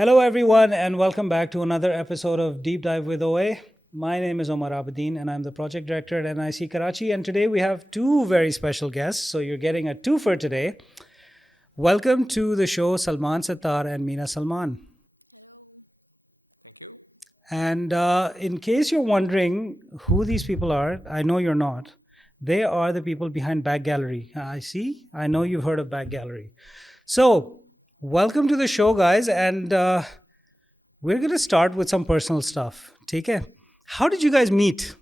Hello, everyone, and welcome back to another episode of Deep Dive with OA. My name is Omar Abedin, and I'm the project director at NIC Karachi. And today we have two very special guests, so you're getting a twofer today. Welcome to the show, Salman Sattar and Mina Salman. Hello. Thank you. And in case you're wondering who these people are, I know you're not. They are the people behind Bagallery. I know you've heard of Bagallery. So, welcome to the show, guys, and we're going to start with some personal stuff. Take care. How did you guys meet?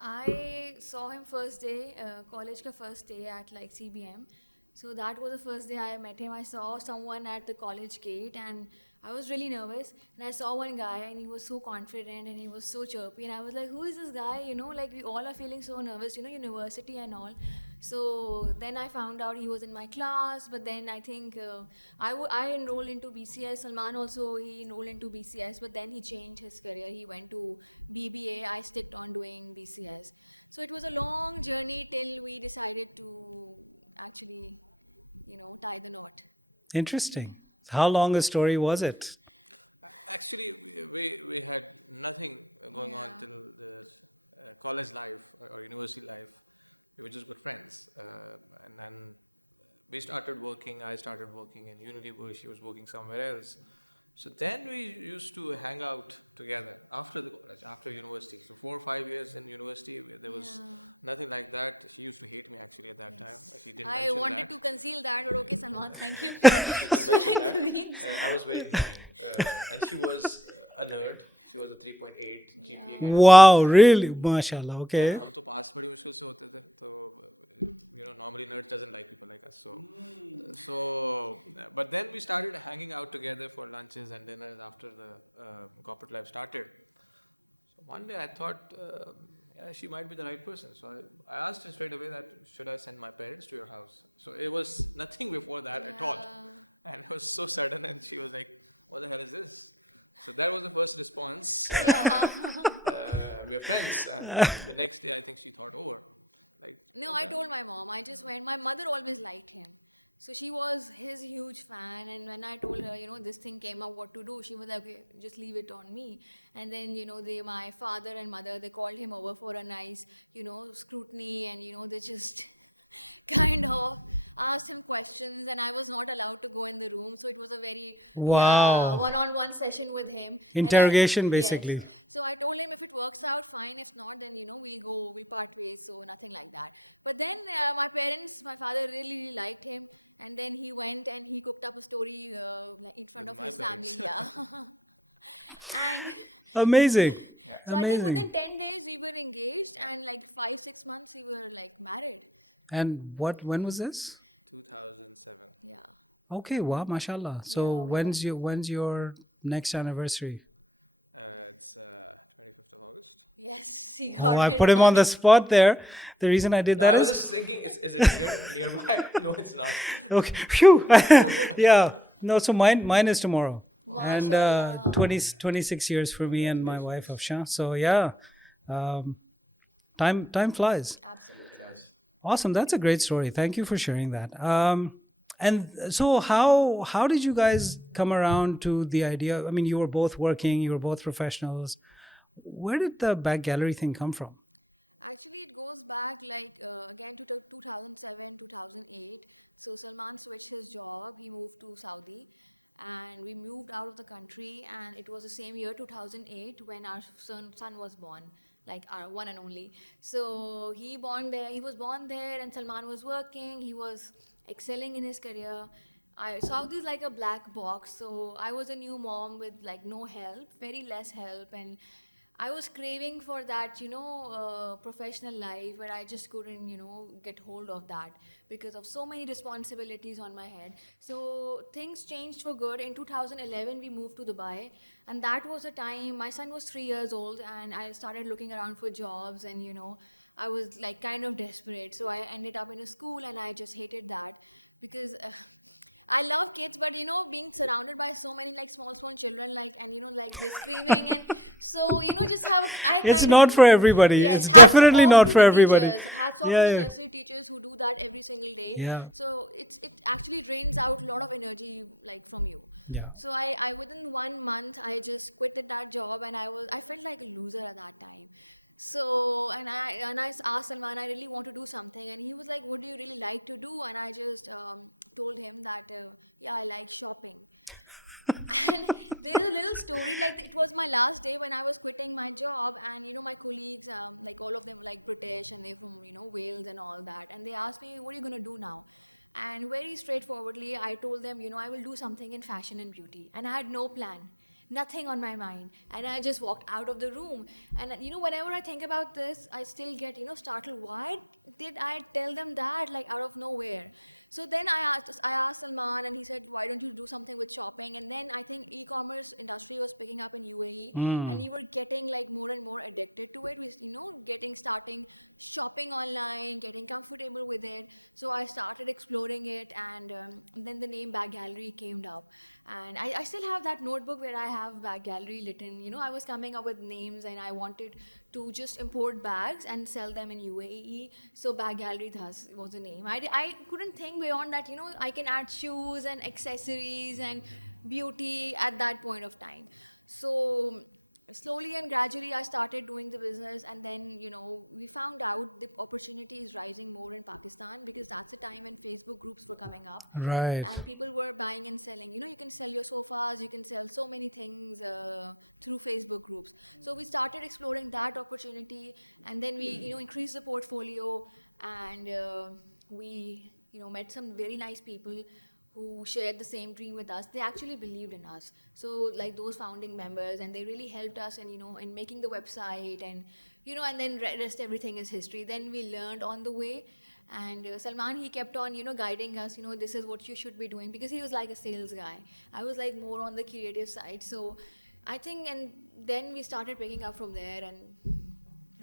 I saw him first day, college ka first day at like CBM. So that was the first day I met him. I saw someone at the college gate and I was really nervous. And I saw one guy and he was so confident and he was so chirpy. And I was like, who is this guy? You know, like we all are feeling so nervous, university and all. So then I found out he was in my class. But then I think I enrolled into BCS. Salman also, he enrolled into BCS. But then he changed his career. He went to BBA. I sticked on doing BCS. So it was a long journey till we decided to actually tie the knot. Interesting. How long a story was it? Actually, we had nothing going on till the college life or university life. We were just good friends. And then we started working. I started working in Unity. She was working somewhere else. So then we used to hang out together after the college, after university. So 4 or 5 years in university, there was nothing like that. She used to hate me actually at that time. She didn't I mention wanted that. to conceal that, but okay, Salman, thank you. She didn't Spilling mention the that. beans. I was very annoying. And she was a nerd. She was a 3.8 GPA. Wow, really? MashaAllah, okay. हम तो पास बड़ी मुश्किल से होते थे तो normally nerds doesn't like people like us so but then we started hanging out together for lunches and dinners after the corporate life started. So one day I thought she might be the right person, so I asked her straight away that should I send my parents to your house. So it was nothing before that at all, and it was so sudden, and she was like, what the hell is this? So that was the first response. We're friends, and the next day I think she thought over. No, I told my mom. I just went. My mother always liked him. So she was his huge fan. And when I told her, this thing came up, what to do, she was like, okay, just leave it on me. And then, my father and mother, they called him over for a nice, scrutiny. And, they just kind of asked him questions. And I was not allowed to go in the room. So it was a very one-on-one session with him. Interrogation, basically. Yes. So I told him if it works out, fine. If not, then, we'll part ways. So nothing like that. But then my father really liked him. And then he went and he cooked up a story in front of his family. Yeah. And Amazing. so I think within 10 days we were engaged, and like 5-6 months we were like married. And when was this? 2007. Yeah. Okay, wow, mashallah. So when's your next anniversary? It's 25th of August. Yes, he got Oh, I it put him on right. the spot there. The reason I did that I was is just thinking, is it nearby? No, it's not. okay. Phew. Yeah. No, so mine is tomorrow. And Mashallah. 26 years for me and my wife Afshan. So yeah, time flies. Absolutely. Awesome. That's a great story. Thank you for sharing that. And so how did you guys come around to the idea? I mean, you were both working, you were both professionals. Where did the Bagallery thing come from? Actually, it goes back again to 2007, 2008. So Salman switched his job. He moved to Saudi. And we moved out of the country. And it was the same year, 2008, when our son was born. Like our one and only. So he was born there, and Salman was working. He was excelling in his career. Saudi is like a black box. So I was a new mom with like no help, very less help, and I was craving for that, professional life where I just couldn't, get hold of that because of so many responsibilities on my head. So things changed for good. In 2011, we moved to Dubai, and that was a time my son was 3 years old, and I started looking around for jobs, and I was like kind of desperate. So I ended up in a school, and I just hated that because I love kids, but being surrounded by so many like small children, and they're screaming, and so just have It's not for everybody. Yes, It's hats definitely off not to for the everybody. teachers. hats off Yeah, to the yeah. nursery teachers who do that every single day. Yeah. So it actually drains out a lot of energy like from you. Yeah. So I within 1 month I just quitted that job, and I felt like a loser at that time. So and I asked Salman, I really want to do something, and he was like, what do you really like to do? And I just told him that yeah, I like shopping. And there's a little story, like it was my last day when I was quitting my job, and my colleagues, like all of them were like British, and they're from Wales and all that, and they asked me, what are you going to do now? And very straightforwardly I told them, I will do something in fashion and beauty, and I had no plan, nothing on my mind, and I just walked out of the room. And whenever I think about this, I still get startled. Why did I tell them that, like, out of nowhere? So then I asked Salman, and he said, why don't you do something with shopping? And then I think e-commerce industry was picking up in UAE, and we were getting like more and more addicted to it. We starting shopping online, getting comfortable with it. So I started exploring it, and then the name Bagallery came up. And I still have that notebook where I have Bagallery written. I was coming up with names, and I wanted to just import bags and sell them in UAE. So Bagallery thus was the name. I couldn't think beyond that. I can add shoes and accessories and beauty at that point of time. So slowly and gradually I started doing the business, and then we found out the opportunity is rising more in Pakistan, because that's the time when Facebook groups were coming up, Right. and people were buying and selling. You can sell your sofas, you can sell so many things through Facebook groups. So we started exploring that opportunity, and then we increased the portfolio, and we met some very nice people who shared the same dream with us. They actually believed in us. So like those founding members, and they really helped us in in making the website, and and then rest everything is history. Then we learned on the way, and Salman, he kept on guiding us. This is what you should be doing, because he was like a sales guy. I was like more on the creative side. So I think, and then we started picking up from there, and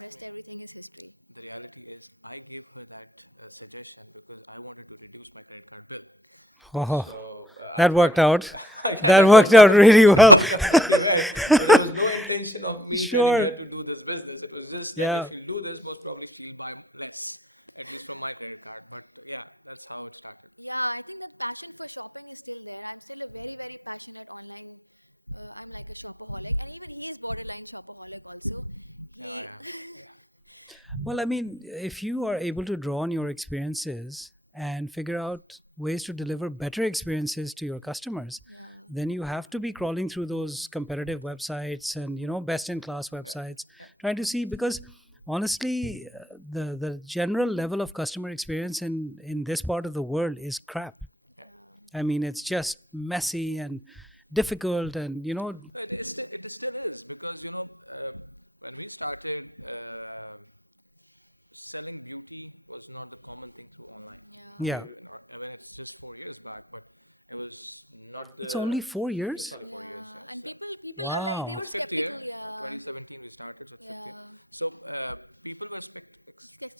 rest everything is history. The reality is, I gave her that suggestion because I wanted to reduce my credit card bill. Oh, So that worked out. Yeah, That worked out really well. really well. So there was no intention of me telling Sure. her to do this business. It was just that Yeah. if she'll do this, most probably she'll buy less, at least from my credit card. But yeah, that's how it started. Yeah, I think that passion for shopping is still there. I'm still a very, very passionate online. I'm like a shopaholic, and even he is borderline shopaholic also. Yeah, He, yeah, yeah. Well, I mean, if you are able to draw on your experiences and figure out ways to deliver better experiences to your customers, yeah, then you have to be crawling through those competitive websites and best in class websites, trying to see, because honestly, the general level of customer experience in this part of the world is crap. Yeah. I mean, it's just messy and difficult, and It still is, because when we started, selling beauty was not the common thing through online. yeah. I mean, it's just 4 years back, but it was not the. It's only 4 It's years. only 4 years. Yes, and yeah. people are like, they Wow. were It's fifth year. skeptical. Yeah, 2017 we started, so it's fifth year. Yeah. So people were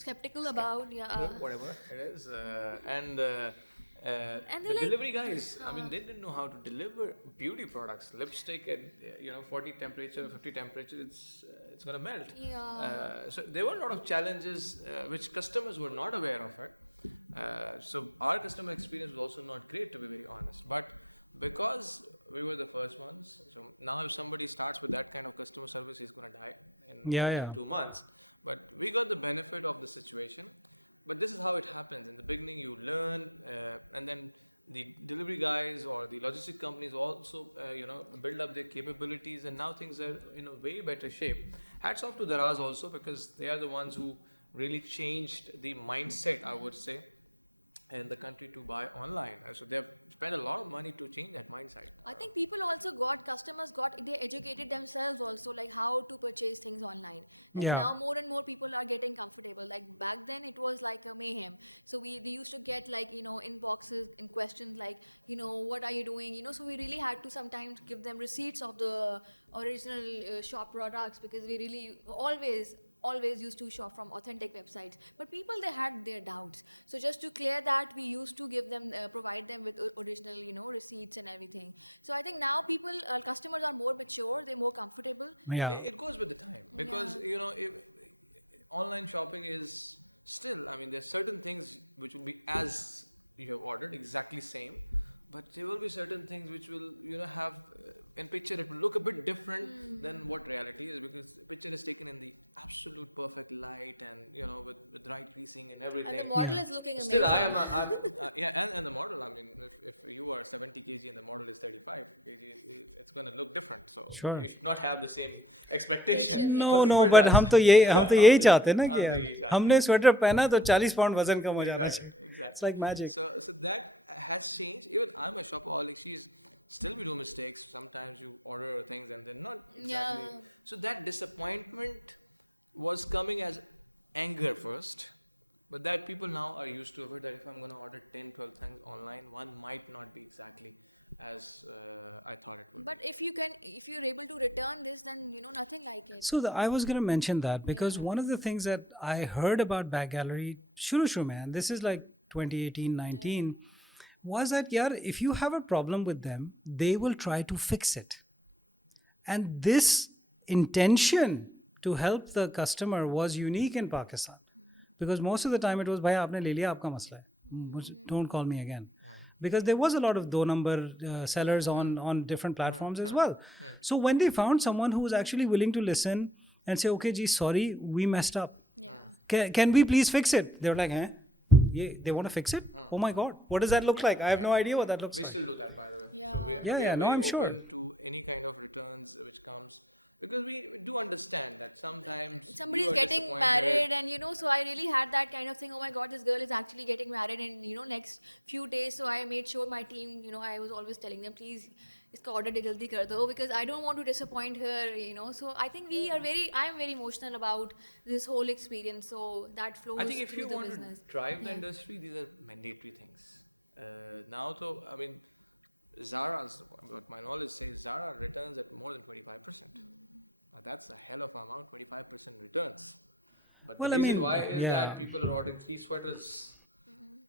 skeptical about whatever it is, and And the they're like, delivery guys. I mean, they didn't know how to deliver beauty products, lipstick at 40 temperature, 50 temperature. It's gonna melt. Yeah. So there were a lot of challenges which customers were not aware of it. So our customer experience was also not great, to be very honest. But because we were the first ones, so now if somebody starts with that kind of customer service, he's gonna die in Yeah. 2 months. But we got the benefit of the situation. But this is how it happens. In the beginning, you learn, and then the delivery guys or the logistic companies also, build up their capabilities, and now things are in a way better shape. Hats off to Daraz also, because they are the ones who really changed the mindset, I would say, in the country to buy online. So they've spent a lot of money to change that mindset. I think people also they educated themselves also, like how to purchase things online. Like Yeah. now more and more people are getting comfortable. Like back then it was like a mayhem. So they used to get like, inboxes in questions like, what are you doing? So we really had to sometimes give them receipts of the original shop products, because we really always used to shop from authentic websites, but people, they had their doubts. So just to clear that, we used to give them provide them with original receipts and everything. So I think now customers are more mature, they're more comfortable. Yeah. It goes with the time, because if online shopping is still, I mean, there's certain things which will be as you have ordered, exactly same, but there will be certain things which will, have in picture it will look a bit different than what reality is, because the picture is taken in the absolute perfect light and with right creasing and everything. And the model is looking amazing. Still, I'm yeah, and the model. I mean, if you are 70 kg and the model is 35 kg, it's going to look different. So Sure. you should not have the same expectation. No, But but people हम तो यही चाहते हैं ना हम तो यही कि चाहते हैं। हमने स्वेटर पहना तो 40 पाउंड वजन कम हो जाना चाहिए. Exactly. It's like magic. So that has changed. Even I'm a shopaholic. She's still we do mistakes. Sometimes you order things and they're not exactly. Yeah. So that disappointment was coming as anger first. But that people now are used to it, that if I'm going to order 10, 12 things online, one might not be exactly as I thought it would. But if you're able to return this, then nothing like it. So I was going to mention that because Yeah. one of the things that I heard about Bagallery, shuru man, this is like 2018, 19, was that if you have a problem with them, they will try to fix it. And this intention to help the customer was unique in Pakistan. Because most of the time it was, bhai, aapne le liya, aapka masla hai. Don't call me again. Because there was a lot of do-number sellers on different platforms as well. So when they found someone who was actually willing to listen and say, okay, gee, sorry, we messed up. Yeah. Can we please fix it? They were like, they want to fix it? Oh my God, what does that look like? I have no idea what that looks We like. still do that, by the way. Yeah. So we Yeah, are no, very I'm sure. open to any kind of returns which comes, because we do understand that sometimes Somebody's you are getting disappointed. married, and so I really had that kind of thing. Oh my God, this girl is actually getting married in next few days. So I made sure my team, I was always telling them, please, iska order de jaldi kar do, because I don't want to disappoint her. So I think I am very emotional about this whole experience. So that flows I think if through you the want business. to drive the Yeah. industry, these are mandatory things. Now, though, I mean, Zara's, what my knowledge says, Zara returns at more than 25%. Now, that's a hell of an amount, 25% returns. But Well, the I reason mean, why is yeah. that people are ordering 3 sweaters,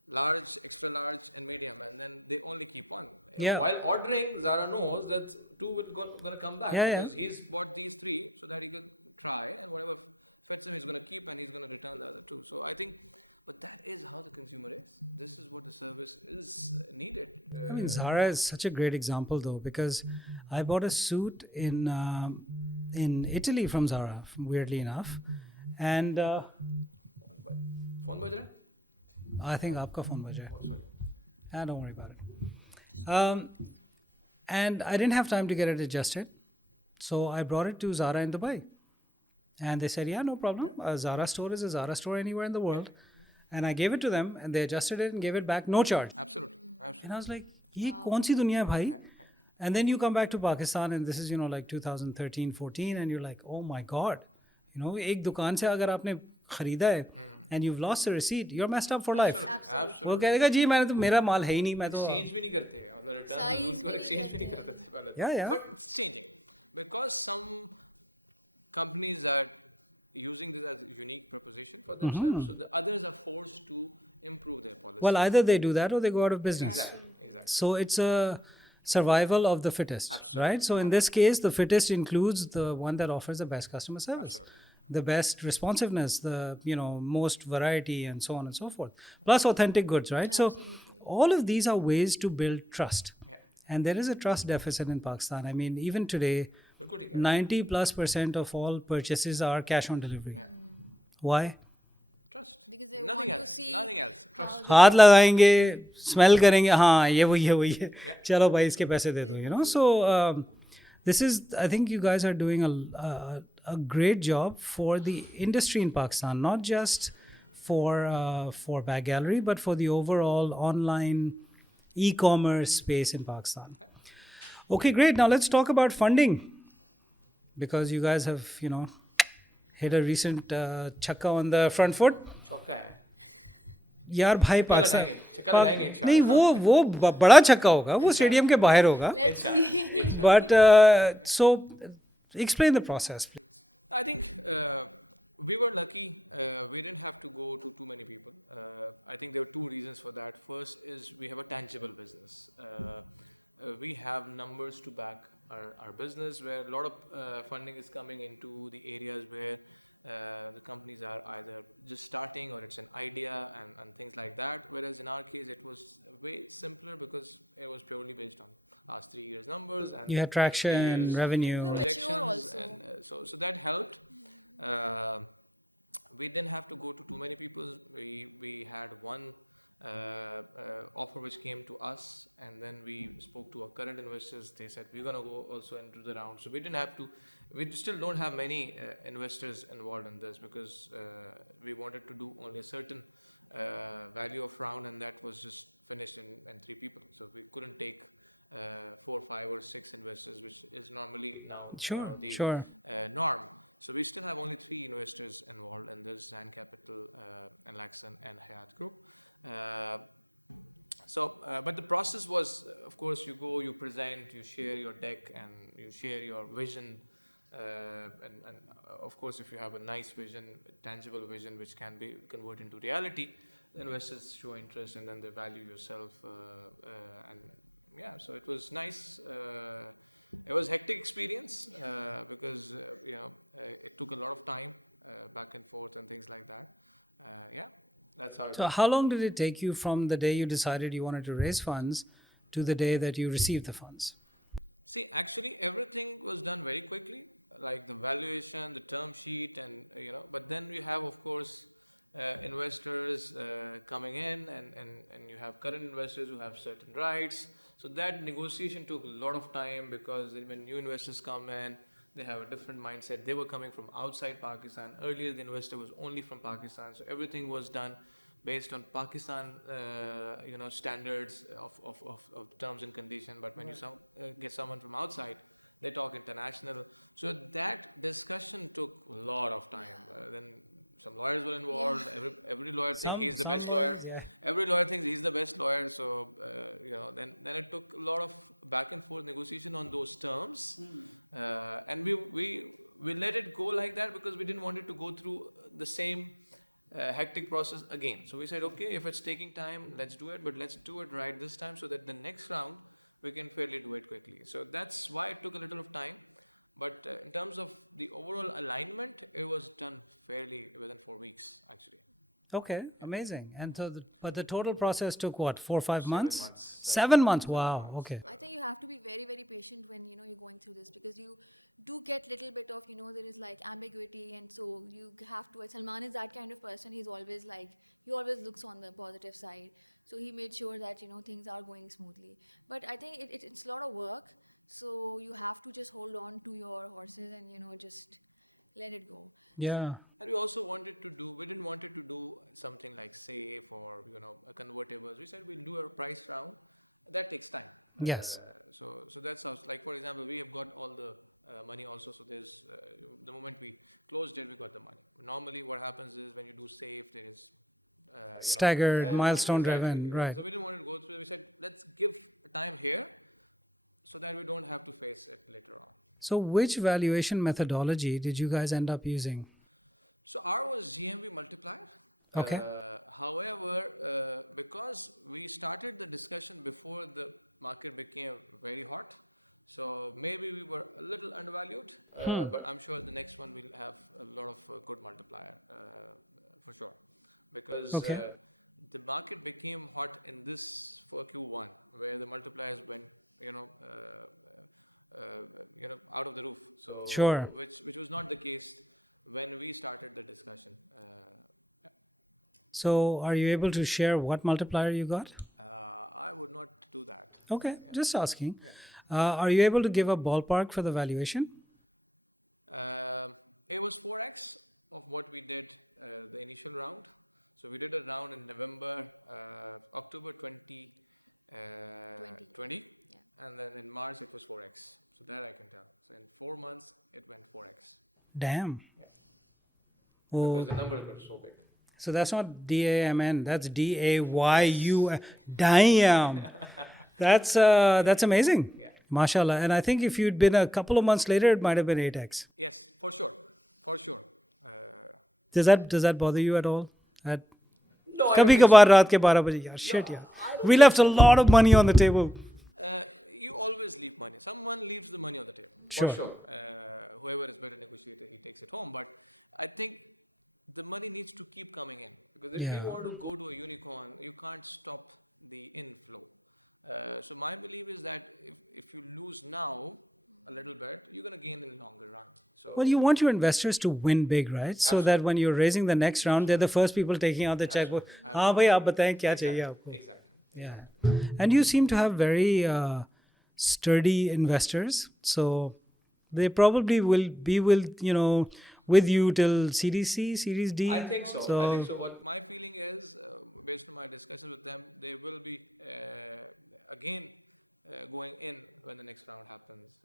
large, extra large, and medium, and then they only keep one. Yeah. While ordering, Zara knows that 2 will going to come back, Yeah, because he's bought these 3 so that he can try, and whatever fits him, he's going to keep, and he's going to return the other 2. So I think, but that is how the consumer is. This is what the service is needed. I mean, Zara is such a great example though, because I bought a suit in Italy from Zara, weirdly enough, and Phone baj raha hai? I think आपका phone बजा है. Oh, sorry. Don't worry about it. And I didn't have time to get it adjusted, so I brought it to Zara in Dubai, and they said, yeah, no problem. A Zara store is a Zara store anywhere in the world, and I gave it to them, and they adjusted it and gave it back, no charge. Absolutely. And I was like, ये कौन सी दुनिया है भाई? And then you come back to Pakistan, and this is like 2013, 14, and you're like, oh my God, एक दुकान से अगर आपने खरीदा है, and you've lost the receipt, you're messed up for life. Absolutely. वो कहेगा जी मैंने तो मेरा माल है ही नहीं, मैं तो Exchange भी नहीं करते हैं, और return Size दूर को भी नहीं exchange भी नहीं करते करते थे पहले तो. Yeah. But it's changing, because some companies are using this as a unique proposition for themselves, so the others are forced to improve their policy. Well, either they do that or they go out of business. Exactly. So it's a survival of the fittest, Absolutely. right? So in this case, the fittest includes the one that offers the best customer service, the best responsiveness, the most variety, and so on and so forth. Plus authentic goods, right? Absolutely. So all of these are ways to build trust, Yeah. and there is a trust deficit in Pakistan. I mean, even today, बिल्कुल ठीक है. 90+% of all purchases are cash on delivery. Why? Trust. Because they Nothing want to else. see Nothing else. Trust. हाथ लगाएंगे, smell करेंगे, हाँ ये वही है, Yeah. चलो भाई इसके पैसे दे दो, So this is, I think you guys are doing a great job for the industry in Pakistan, not just for Bagallery, but for the overall online e-commerce space in Pakistan. Okay, great. Now let's talk about funding, because you guys have hit a recent chakka on the front foot. चौका है. यार भाई पाकिस्तान चक्कर लगाएंगे इंशाल्लाह. नहीं, वो बड़ा छक्का होगा, वो स्टेडियम के बाहर होगा. Let's see. But so explain the process, please. I think we were lucky. We didn't have to go to too many people. I think there were 2 reasons for that. First is we have a tangible business. We have numbers to back our business, where a lot of funding is coming into the areas where The companies are either just starting or it's an idea and things like that. Whereas in our case, it was way simpler because it was purely based on last 3 years numbers and You had next 3 traction, years revenue. You're mature projections, also. and so that helped. Uh, we didn't have to go to too many people. We had one offer which came to us, and then we spoke to our current investors. They said we're gonna go also into the round. So we didn't have to. We still don't have many investors involved in this because we wanted to do only a certain value of round, and that was just finished in 3 people. So we couldn't take 4, 5, or 6 investors, which is normally now the norm. So we still have only 3 investors involved, and there's Zan Capital, Laxon, and Hayat Group. But the process was, of course, you go, you present, you share your deck, and you share your vision. And of course, if you have a nice vision, a tangible vision, which can be converted into reality, the investors show interest, and then they value yourself. And yeah, so it was nice. It was hectic experience because it took a lot of time back and forth and things like that. Yeah, that's how it. So how long did it take you from the day you decided you wanted to raise funds to the day that you received the funds? See, actually, everything was done very quickly, like the valuation, the term sheet, and But then you have, of course, investors coming in, and you have current investors who have certain rights. So that negotiation took a lot of time because when new investors come in, they have a different mindset. They were coming from outside Pakistan. Earlier, the investor was only from Pakistan, so everything was done based on Pakistan, standards of terms and conditions. But when you get someone from outside, they talk international. So that discussion took a lot of time. Then some lawyers were involved. Every lawyer thinks he's the best lawyer. Every lawyer thinks he's the best lawyer. So then it took a lot of back and forth negotiation on those terms, and we let it go like that because we didn't want it to go through the same hectic process again. So we said, okay, if it's taking time, let's do it, but let's do it right this time so that the next round we can fairly do it quickly. So that's why it took a little of time. But in terms of the overall alignment, it was done fairly within 4 weeks, actually. Okay, amazing. And so, but the total process took what, 4 or 5 months? 7 months. 7 months. Wow. Okay. I think you have to be very, very patient when you're going through this because you do get little bit of there is like ambiguity, and so you have to. Salman is that kind of person. He's always he always looks on the positive side. So he made sure that things are going smoothly. But I think it's a lot of work. So you have to just hold on to your horses and just let it go. Yeah. And we also we didn't want it to do something like safe or a convertibles. We said we'll do a price round. That takes time. Yes. So that's how. Like for example, we have got all the money also. So there's the moment we closed it, we got the money. Normally, what happens is when you do safe, there is staggered, milestone driven, right? So we didn't want to go through. We said let's give time here, so that we don't have to face it later on. So which valuation methodology did you guys end up using? So ours was GMV multiplier. Okay. However, because we started the discussion before the market became very hot, so maybe we were a little undervalued, but I'm sure the next one will have a lot of good multiplier for sure. Because the market became hot in this for Q1, where the multipliers went, out of the roof. So sure. Which was not the case when we started the discussion. So are you able to share what multiplier you got? I would not do that. Okay, just asking. Are you able to give a ballpark for the valuation? It was 4x of what we did the initial round. So we did a round in October 2020, and then in March it was 4x. So that I can tell. So in 4 months it went 4x. Damn. Yeah. Oh. Because the numbers were so big. So that's not DAMN, that's DAYU. Damn. That's amazing. Yeah. Mashallah. And I think if you'd been a couple of months later, it might have been 8x. Yes, for sure. For sure. Does that bother you at all? No, I Kabhi-kabhar raat ke 12 baje, yaar. Shit, yaar. We left a lot of money on the table. You always always leave money. Someone leaves the money on the table. Sure. For sure. Whoever is better negotiator, he takes it home. But I think the money needs to keep coming in. Because if Yeah. you want to go to a unicorn, you can't stop the inflow. So my belief is that if you lose now a little bit, you're going to gain in the longer run. So Well, you want your investors to win big, right? So that when you're raising the next round, they're the first people taking out the checkbook. हाँ भाई आप बताएं क्या चाहिए आपको? Exactly. Yeah. And you seem to have very sturdy investors. So they probably will be with you till CDC, Series D. I think so. I think so. What my feeling is, based on my discussions with them, they will be again going in when the next round happens.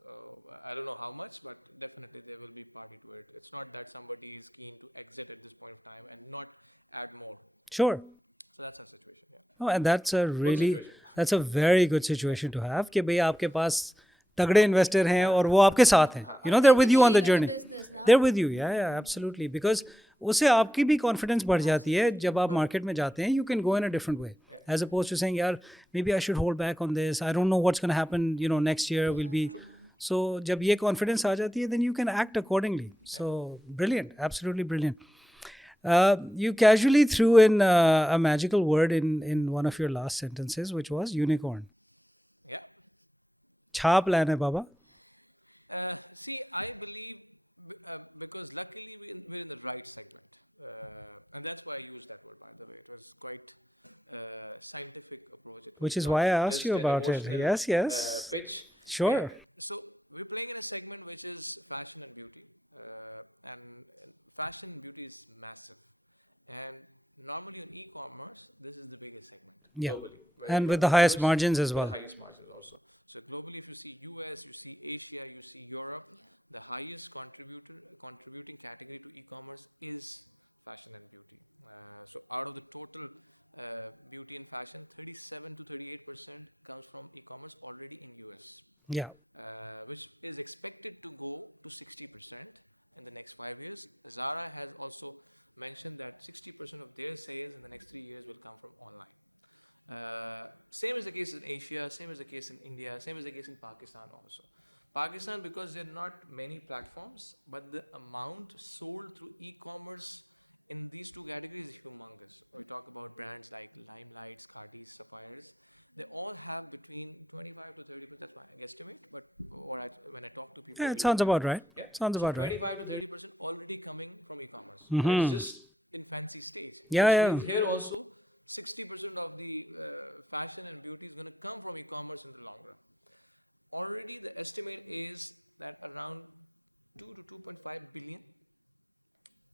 I don't know how much, but definitely they will be party to it. It's not that somebody is keen to exit at this point of time and not add more. Sure. So that's our situation. Yeah. Oh, and that's a very good situation to have कि भाई आपके पास तगड़े investor हैं और वो आपके साथ हैं. You know, they're with you on the journey. They're with you. Yeah, absolutely. Because उससे आपकी भी confidence बढ़ जाती है जब आप market में जाते हैं. You can go in a different way, as opposed to saying, यार, maybe I should hold back on this. I don't know what's going to happen. Next year will be. So जब ये confidence आ जाती है, then you can act accordingly. So brilliant, absolutely brilliant. You casually threw in a magical word in one of your last sentences, which was unicorn. Yeah. Chha plan hai, Baba? See, I believe because luckily we're in the right segment. And that's why I used that word, by the way. It was quite scientific approach. Which is why I asked you about it. Yes. Pitch. Sure. So we're playing in a segment which is fashion and beauty. And fashion and beauty is massive. And normally on e-commerce, this is the biggest segment globally. And with the highest margins as well. The highest margins also. So globally, if you see US, you see Asia, you see Europe, the highest contributing category to e-commerce is fashion and beauty. So out of the total beauty and fashion, 37 to 38% comes from e-commerce already in US. Yeah. Which is expected to go to 60% in the next 5 years. Zara has also mentioned that 60% of their sales in the next 3 years will come from online. Same is the case in Asia, same is the case in India, same is the case in Pakistan also. Pakistan, because there are not many platforms, but the amount sold through e-commerce in these two categories is humongous. We talk about brands like Limelights, Cardis, Sapphires. They all have between 25 to 30%. That's my guesstimate. But when I talk to people, it sounds about right. Yeah, sounds about 25 to 30% already coming from e-commerce. Mm-hmm. It's just in fancy stage. Yeah. Means here also, 60% of the fashion and beauty is going to come from e-commerce in the long run. Already the estimate is that around 2 to 2.5 billion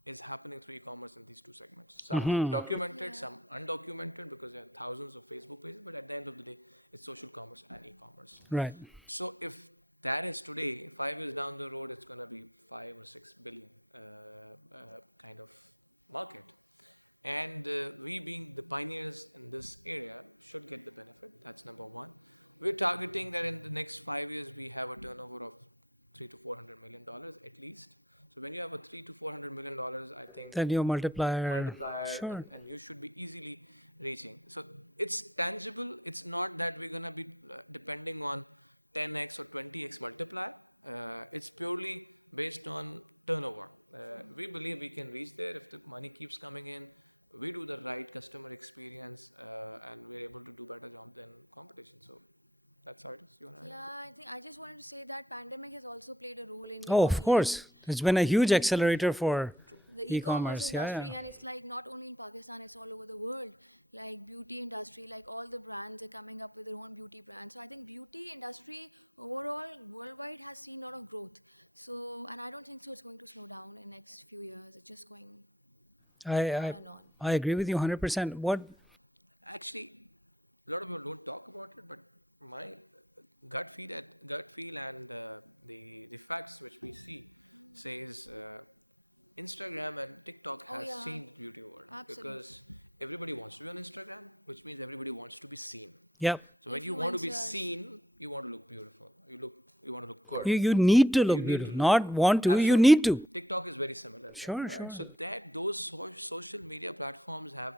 is happening through e-commerce in these two segments. Some documented, some undocumented, because there are thousands of Facebook pages, but at the end of the day, it's social commerce and e-commerce. Right. So if that is today, 5 years down the road, it's going to be 5 or 6 billion kind of market. And we being the pioneers in this area should get the benefit. That's number one. We're targeting that in the next 5 years, we have a turnover of $300 to $400 million at least. So when you have a $300 to $400 million, I think then your multiplier sure. and you should be easily reaching. So it's tangible. It's not that we're going to be depending on 10x or 20x multiplier. It's purely based on turnover. We believe we can reach there if the money keeps coming in. We do the right customer experience and we're able to do better job than competition. So that's how it is. I just wanted to say that pandemic has also played a role in. Oh, of course. It's been a huge accelerator for the e-commerce industry, and it's like not only in Pakistan, it's all over the world. Like beauty industry, like all the brands are coming up with their own beauty brands. So I think beauty industry overall worldwide has seen a lot of growth. So, and I don't think so it's going to slow down in next few years. It's just going on and on. I agree with you 100%. What? Actually, a lot of people don't talk about it, but my gut feel and the facts which we see says Instagram and TikTok has changed the beauty world. Absolutely. Because everybody wants to be on Instagram, which means everybody wants to be seen. Yep. So when you want to be seen, you want to look beautiful. You want to look good. You need to look beautiful. Not want to, Absolutely. You need to. TikTok is very similar. Sure. So that those social media platforms have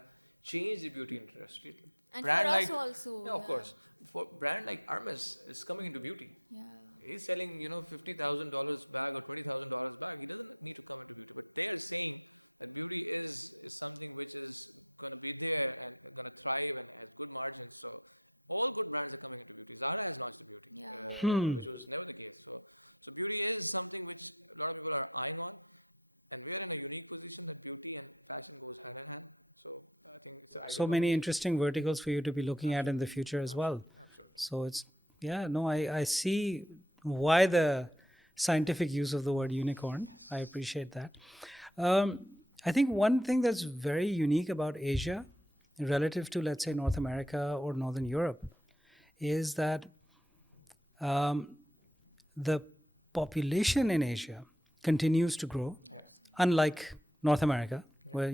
changed the beauty industry. And Brand for us like, also, yeah, of yeah. course, for brand like Hermes is coming into beauty. Yeah. He's selling, $50,000 bag or $20,000 bag. He doesn't need to come into beauty, but they are saying that beauty is something which is going to be there and going to thrive and has good margins. So all good brands are coming into beauty. Zara has launched the beauty, Yeah. which was never the case. So beauty is something which a lot of people are eyeing on, and we are in a unique position that beauty and fashion goes hand in hand. So I think it's an ideal So many combination. interesting verticals for you to be looking at in the future as well. Absolutely. So it's, yeah, no, I see why the scientific use of the word unicorn. I appreciate that. I think one thing that's very unique about Asia relative to, let's say, North America or Northern Europe is that the population in Asia continues to grow, unlike North America, where,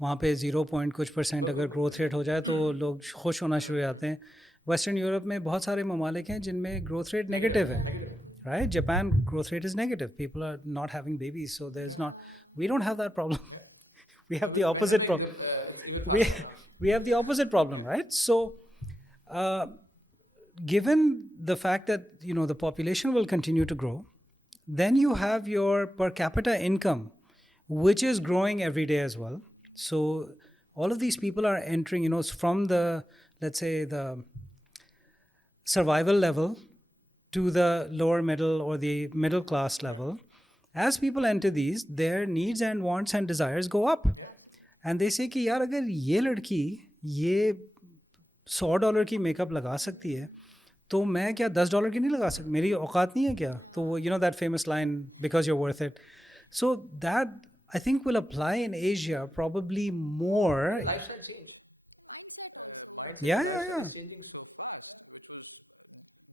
वहाँ पे 0 point कुछ % अगर growth rate हो जाए तो लोग खुश होना शुरू हो जाते हैं. वेस्टर्न यूरोप में बहुत सारे ममालिक हैं जिनमें ग्रोथ रेट नेगेटिव है, right? Japan growth rate is negative. People are not having babies, so there's not. We don't have that problem. We have the opposite problem. It's even faster now. We have the opposite problem, right? So, given the fact that the population will continue to grow, then you have your per capita income, which is growing every day as well. So all of these people are entering, from the, let's say, the survival level to the lower middle or the middle class level. As people enter these, their needs and wants and desires go up. Absolutely. And they say कि यार अगर ये लड़की ये $100 की makeup लगा सकती है तो मैं क्या $10 की नहीं लगा सकती, मेरी औकात नहीं है क्या? तो वो that famous line, because you're worth it. So that I think will apply in Asia probably more. Lifestyle change. Mindset also. Mindset Yeah, and yeah, lifestyle yeah. is changing so fast, which was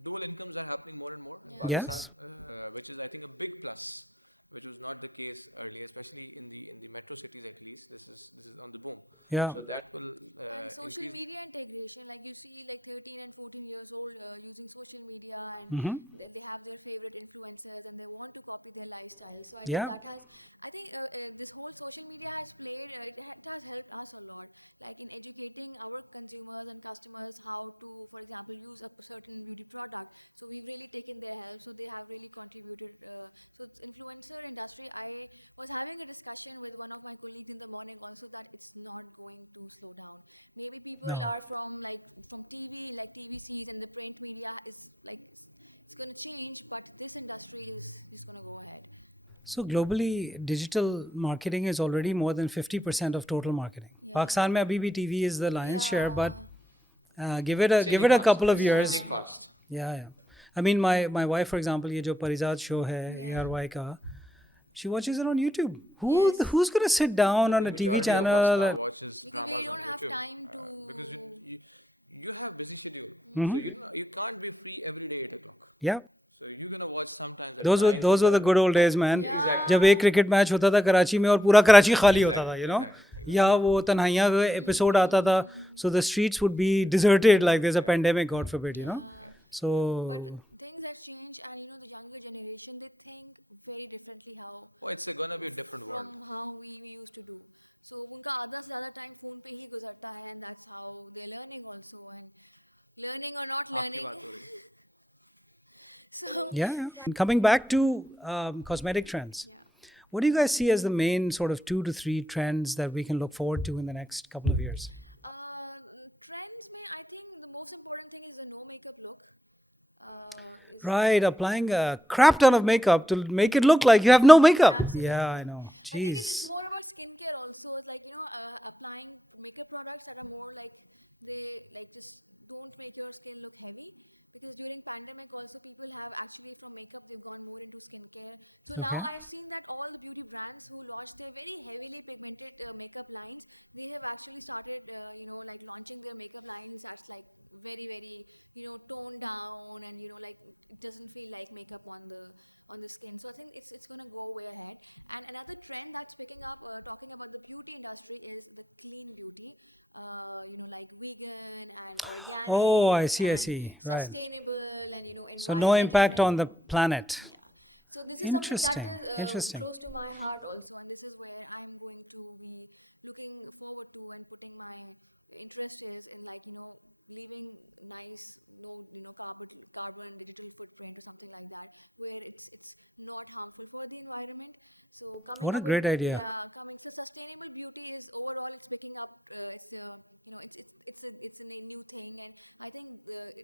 dual incomes are happening more and more in Yeah. Pakistan, which is I think a big plus, which was not the case earlier, especially in the metro cities at least. This is on the boom. Yeah. So that will And social increase. media integration, like you see like 13 and 14 years old using social media, and they have their favorite influencers and they want to copy their lifestyle. So I Yeah. think that has, I think this whole social media has played, it has helped us a lot, like in educating our consumers and customers how to, for example, use a certain beauty product. So we've really taken their help, so they have really contributed. So it's influencer industry, I was having a discussion with one of my colleagues in the morning also that it's not going to slow down. Maybe people are from TV, like TVCs and the print media is like, it's going to change, but this industry is going to go ahead. So globally, digital marketing is already more than 50% of total marketing. Yeah. Pakistan में अभी भी TV is the lion's share, but give it Changing a fast. couple of It's years. changing fast. Yeah. I mean, my wife, for example, ये जो परिजात show है ARY का, she watches it on YouTube. Who's gonna sit down on a TV Majority of us channel? now watches Because dramas we don't on have YouTube. time to. Because you have busy schedule, so you can't be free every day 8 o'clock. Yeah. So you're gonna watch sometimes. At Those 9, were the good old days, man. Yeah. Exactly. जब एक cricket match होता था कराची में और पूरा कराची खाली होता था, Exactly. या वो तन्हाइयाँ का एपिसोड आता था, so the streets would be deserted like there's a pandemic, God forbid, So But things have changed, and the younger generation, they think very differently how Oh, it's gonna be a different world. from how we used to do. So उनका आधा से ज़्यादा time phone पे ही गुजरता है, and that's how they're learning also, and learning or not आपकी learning. बात हो रही है. So yeah. And coming back to cosmetic trends, yeah. what do you guys see as the main sort of 2 to 3 trends that we can look forward to in the next couple of years? Trends में I think the most important thing is the no makeup look. Right, applying a crap ton of makeup to make it look like you have no makeup. Absolutely. Yeah, I know. I think it's Jeez. more about skincare also. It's like applying makeup products that are more like, they like just don't make your skin look heavy. Because during pandemic also people have actually from makeup they've gone more into skincare. So now Okay. I've seen that all the beauty brands who launched their very heavily pigmented makeup lines, they have actually started like launching their makeup lines that's like very very toned down, and like it doesn't feel like makeup on the skin. So I think it's going to go way ahead. And another trend that's picking up, talking about the beauty industry, is the clean beauty. Like vegan and organic. Oh, I see. and Right. Sustainable and So no impact on the planet. Yeah. So this is something that Interesting. is Interesting. close to my heart also, and this is where I'm going to be looking forward to and putting my interest is in, like, leaving nice, no, carbon digital footprint or something like that, where it's not harmful for the environment. So coming What a up with, great idea. yeah, coming, so sustainable beauty is overall, it's picking up, it's it's a new thing, and I think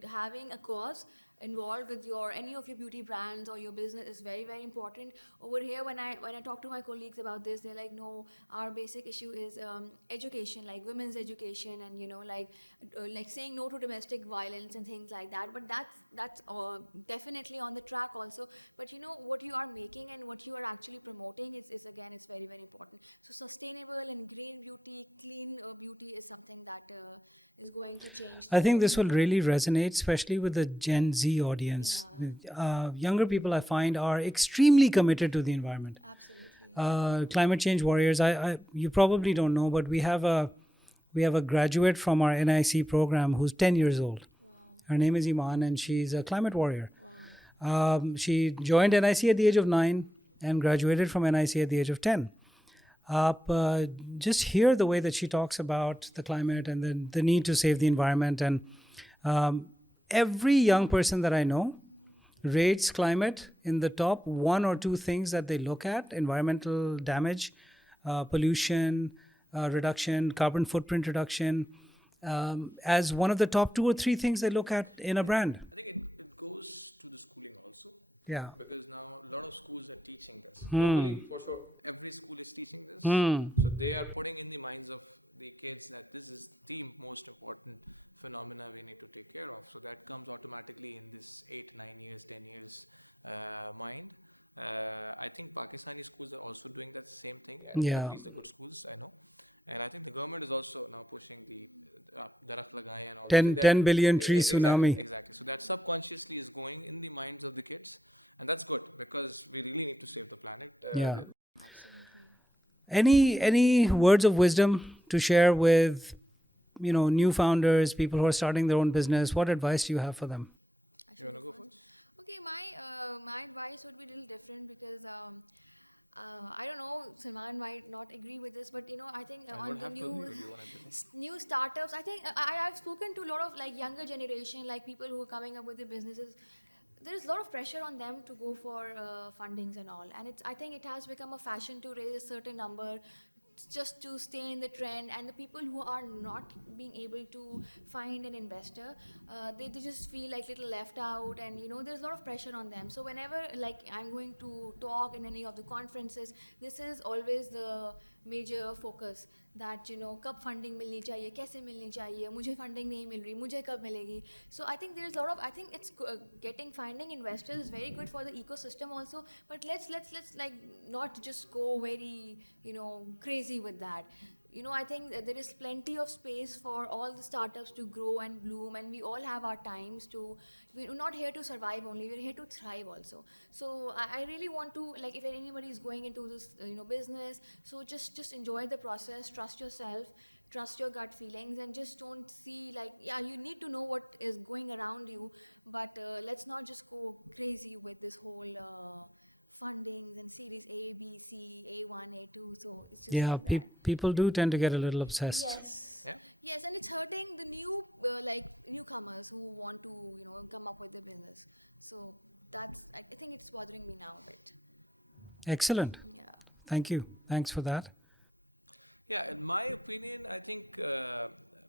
having a cause involved with your any of your beauty brands or your business is very, very important. Over here, when I talk to my colleagues about this, they're like, no, our basic issue is education, like women's education, and like saying no to domestic violence and things like that. But that's definitely on the track also. But what you are making and what you are actually promoting is again, it's very, very important. So sustainable and green beauty, clean beauty is something that is going to change I the think this will world. really resonate, especially with the Gen Z audience. Yeah, Younger people, I find, are extremely committed to the environment. absolutely. Climate change warriors. You probably don't know, but we have a graduate from our NIC program who's 10 years old. Wow. Her name is Iman, and she's a climate warrior. Wow. She joined NIC at the age of 9 and graduated from NIC at the age of 10. Just hear the way that she talks about the climate and the need to save the environment. And um, every young person that I know rates climate in the top one or two things that they look at: environmental damage, pollution reduction, carbon footprint reduction, as one of the top two or three things they look at in a brand. I think it goes to the schooling also. Yeah. Because now a lot of schools are teaching this. Hmm. Globally, for sure, every school is teaching this. Hmm. So they are putting in the minds of the kids that this is the most important phenomena we need to take care of. So that comes automatically in this 8, 9 years, 10 years mind. I think Pakistani schools are also doing that same thing, Yeah. at least the good schools I know. And I think the government is also now pushing the Darakh Lagaye and all 10, that. 10 billion tree Exactly, tsunami. exactly. So that subconsciously is going in the minds of the kids, and that's good because we really need to save the planet. Yeah. Absolutely. Any words of wisdom to share with new founders, people who are starting their own business? What advice do you have for them? I You should wanna go first? Okay, my advice would be a little different because I don't know, Salman might not agree with this, but I think I on don't the have to agree with you on everything. new startups, I think I've spoken to a lot of like younger generation, like people who are coming up with the businesses. There's a lot of pressure on them to go for fundings and all, and I think it has become a fashion to raise a certain number just to stay in the trend, and the people who are not being able to find an investor, they just feel like little left out, and there's a lot of pressure on them. So whenever like I'm going to talk in any of the conferences, this is always the major focus, that कब funding मिलनी चाहिए, कैसे मिलनी चाहिए, मुझे funding नहीं मिल रही, मुझे कब मिलेगी. So I think there's a lot of, I think it's getting finding investors is very good for the ecosystem also, but let's like not just go very crazy with that. I think that there is plenty of space for all the startups to grow and bloom, and we all have our times to. We're not here to survive only; we're here to thrive also. So I really want to, like, if anybody is going into this business, so just enjoy the process, trust yourself, trust your gut feelings, and just don't see, like, yeah, you need to know what is going around you, but let's not just go crazy with this whole. Fundings and series A, B, C, A1, A2, so it's just Yeah, like that. people do tend to get a little obsessed. Yes. Yeah. Yes, and it's hurting the like newcomers who want to, come up with their business. So I think it's bothering me now a bit. Excellent. Yeah. Thank you. Thanks for that. Yeah, in my opinion, I think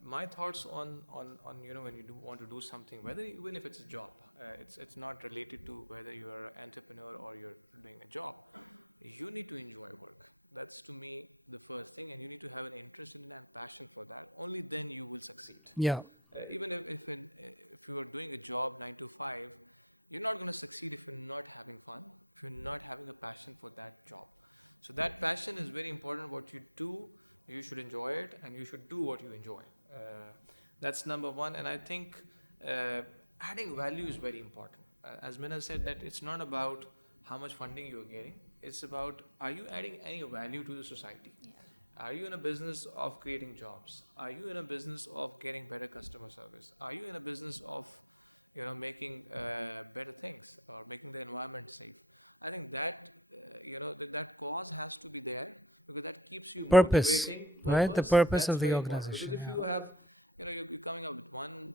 my thoughts on when you want to do something, whether even if it's a job, it's not related to whether you're an entrepreneur or you're doing a job. You need to enjoy work. That's to me the first thing, and you need to have an interest in it and passion for that. Only then you will succeed. Yeah. Even if you are doing a job 9 to 5, you're not going to succeed if you're not having fun, if you're not having a passion for that job. So that passion is very important. What you do, you should enjoy it, and you should do what you enjoy. That's number one. And I think adding value is very important. As Mina said, that it's not about how much funding you're getting. It's about, are you adding any value to the society? Yeah. Are you in a business of creating jobs? Are you in a business of getting better customer service? Are you in a business of making better things or making the environment safe? I think that that cause has to be there, because that keeps you Purpose, motivating. right? The Purpose, purpose that's of the very important, because organization. if you have, you're coming up with one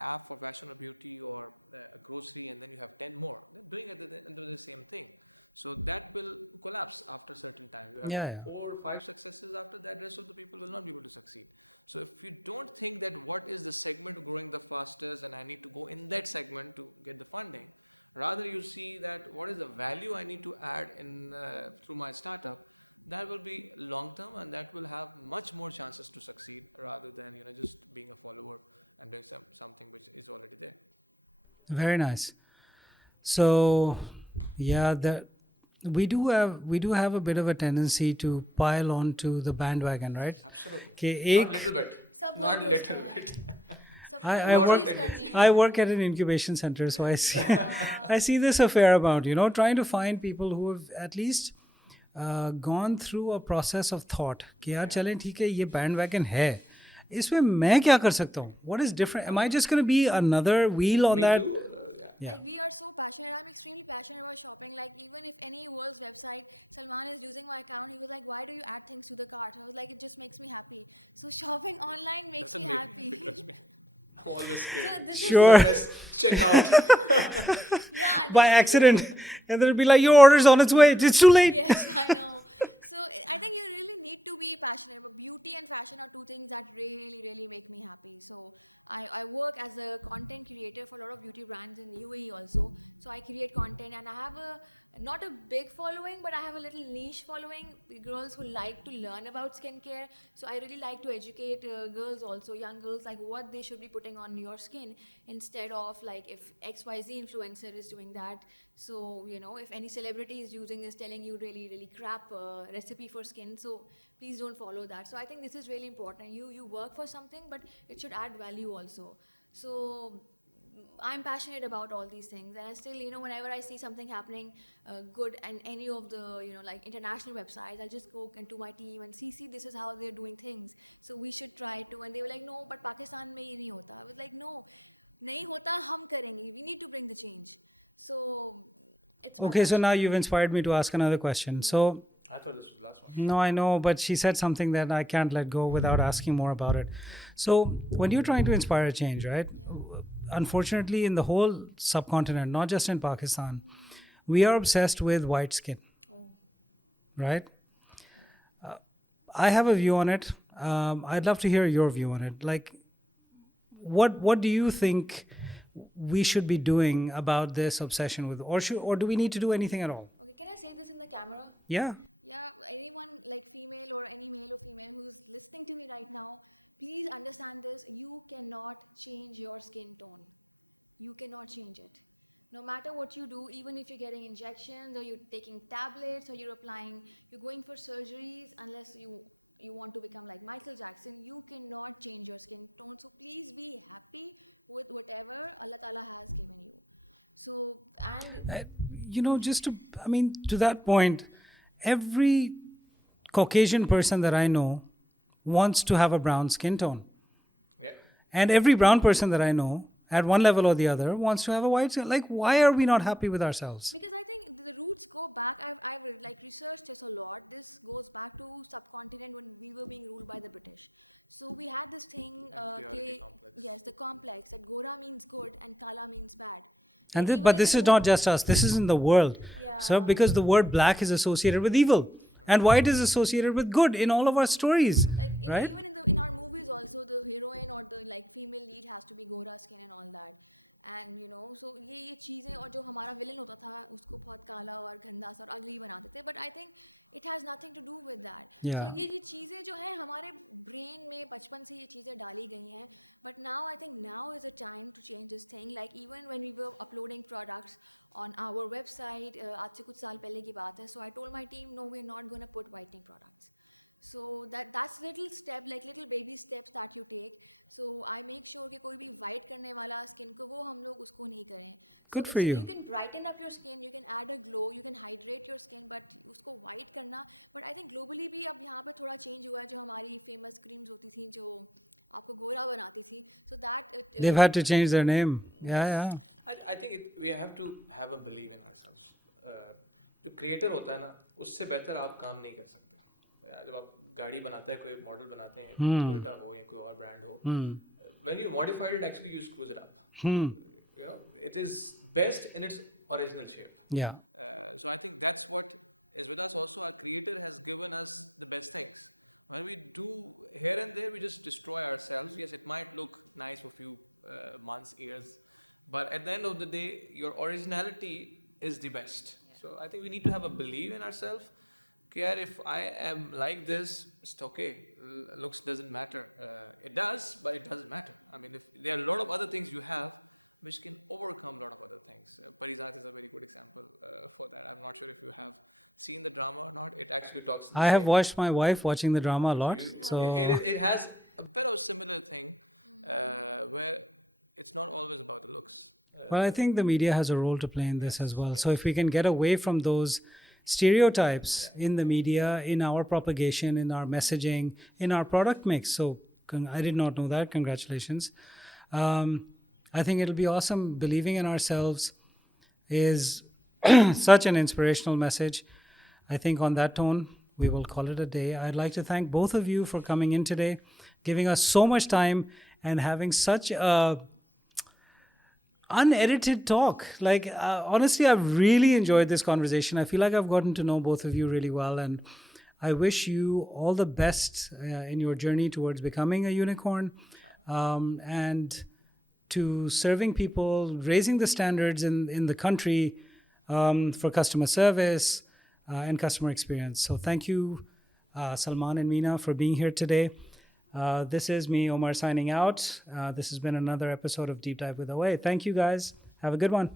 app for fashion or beauty or a grocery, and then you have 10 more, they're doing it under the same thing. So that will collapse after a certain time. You have Yeah, yeah. 4 or 5 successes, after that rest of the people will not be able to succeed. So if you don't think that what is the segment growing the fastest and I need to go in that segment to get the funding, rather you see that what is the value I need to add in through my startup, that will be long term, and that will have much more chances to succeed, rather than just being a follower and doing something which is already there. Very nice. So, yeah, we do have a bit of a tendency to pile onto the bandwagon, right? Absolutely. कि Not एक little bit. सब Not बहुत घुसते little हैं bit. सबको I वो Lot of work चीज़ करनी tendency. I है work at an incubation center, so I see Yeah. I see this a fair amount. Trying to find people who have at least gone through a process of thought. कि यार चलें ठीक है ये bandwagon है. इसमें मैं क्या कर सकता हूँ? What is different? Am I just going to be another wheel on Me that? too. Yeah. Yeah. Like we are so passionate. I'm extremely passionate about shopping. Like even if any world's website, Salman is using my account, he was like, "Why do you add things to the cart?" I was like, "It just makes me happy." So shopping online makes Doesn't me make happy. because me. I'm always So scared. this Sure. Service, check out. yeah. By accident. And then it'll be like, your order's on its way. It's too late. Yes, I know. So I think you really need to be passionate. But beauty and fashion are two things that really, really make me happy. So I work as a content creator for a lot of beauty brands in UAE also. So I create content, and I have not a big following, but I have a little niche following. Girls who like to learn about skincare. So I really like to educate girls also, young girls, like what they should be putting on your skin, instead of like if XYZ influencer is doing that. So if any celebrity is using this, telling you really, really crap recipe for skin, so please don't follow that. So I think this is really important. You work for something, but it should add value also. So I'm passionate about all these things, and I still, whenever I see something happening good and any of the, like international websites, I'll just go into my team and see, this is how they're doing things. So we should try to. And they were like, no, but Pakistan mein ye nahi hota. I was like, no, nahi hota, hum karenge. We need to bring the change. So it's my Okay, so passion. now you've inspired me to ask another question. So, I thought this was the last one. no, I know, but she said something that I can't let go without asking more about it. So, when you're trying to inspire a change, right? Unfortunately, in the whole subcontinent, not just in Pakistan, we are obsessed with white skin, Oh. right? I have a view on it. I'd love to hear your view on it. Like, what do you think we should be doing about this obsession with, or do we need to do anything at all? Okay, can I say this in the camera? Yeah. Yeah, anyone like female or any male or female who's listening to me right now, please understand this. You cannot change your skin tone. You cannot change it. No matter what you do, even if you're getting injections or you're taking tablets or you're going for surgeries, unless you want to become like Michael Jackson, you cannot change your skin tone. So please be happy with whatever Allah Ta'ala has given you. So, and To that point, every Caucasian person that I know wants to have a brown skin tone. Yeah. And every brown person that I know, at one level or the other, wants to have a white skin. Like, why are we not happy with ourselves? because I think the roots go back. I've like researched this a lot. This goes back to subcontinent when we were being ruled by the British. So we had this thing, Inferiority complex. yes, the complex that Gora means good and Kala means bad. And Even but in this the is not just us. This is in the world. Yeah. So because the word black is associated with evil, and white is associated with good in all of our stories, like right? even in our movies also, the heroine or the like female lead has to be Gora skin and all that. And so ये चीज़ें, और जो हमारा villain होता था उसको बहुत काला और गंदा सा और अगली बनाते थे, but I think it has nothing to do with that. Yeah. So ये चीज़ें जो है हमारे brain में बचपन से ये चीज़ें डाली गई हैं, but now I think now is a time to change this thing. Like even when we were uploading products on our website, आज से कुछ साल पहले की बात है, so I told my team, no, we're not going to put whitening products. So that's little step, like little baby steps that you take. So I make sure कि कोई भी white करने वाला skin को वो हम लोग उसको नहीं करें. So Good for you. You can brighten up your skin, you can add a glow, you can hydrate your skin, but उसको white करना. But I think globally भी अब यहाँ पे थोड़ा change हुआ है, जो हमारी famous creams होती थी जो आपको गोरा बनाती थी. So that They've had to change their name. Yeah, yeah. I think we have to have a belief in ourselves. जो क्रिएटर होता है ना उससे बेहतर आप काम नहीं कर सकते। जब आप गाड़ी बनाते हैं, कोई मॉडल बनाते हैं, टोयोटा हो या कोई और ब्रांड हो, when you modified it, actually you screws it up. You know, it is best in its original shape. Yeah. So I think that's what is with us also. Our creator has given us the best things. When we do here and there, we just destroy ourselves. Yes, it might look nice for a few months, years, but at the end of the day, your originality is the best. So I think we need to have a belief in ourselves. Care if I am like this, it's okay. Looks doesn't matter. It does, but it doesn't matter. I mean, if there are a lot of other things you have which can overcome a lot of other things. Parizat is a very good example for that. I'm not sure if you have seen the drama or not. It actually talks. I have watched my wife watching the drama a lot. So it has a bit of a similar thing where it's not always about the looks. Well, I think the media has a role to play in this as well. So if we can get away from those stereotypes in the media, in our propagation, in our messaging, in our product mix. So I did not know that. Congratulations. I think it'll be awesome. Believing in ourselves is such an inspirational message. I think on that tone, we will call it a day. I'd like to thank both of you for coming in today, giving us so much time and having such a unedited talk. Like, honestly, I've really enjoyed this conversation. I feel like I've gotten to know both of you really well, and I wish you all the best in your journey towards becoming a unicorn, and to serving people, raising the standards in the country for customer service and customer experience. So thank you, Salman and Mina, for being here today. This is me, Omar, signing out. This has been another episode of Deep Dive with OA. Thank you, guys. Have a good one.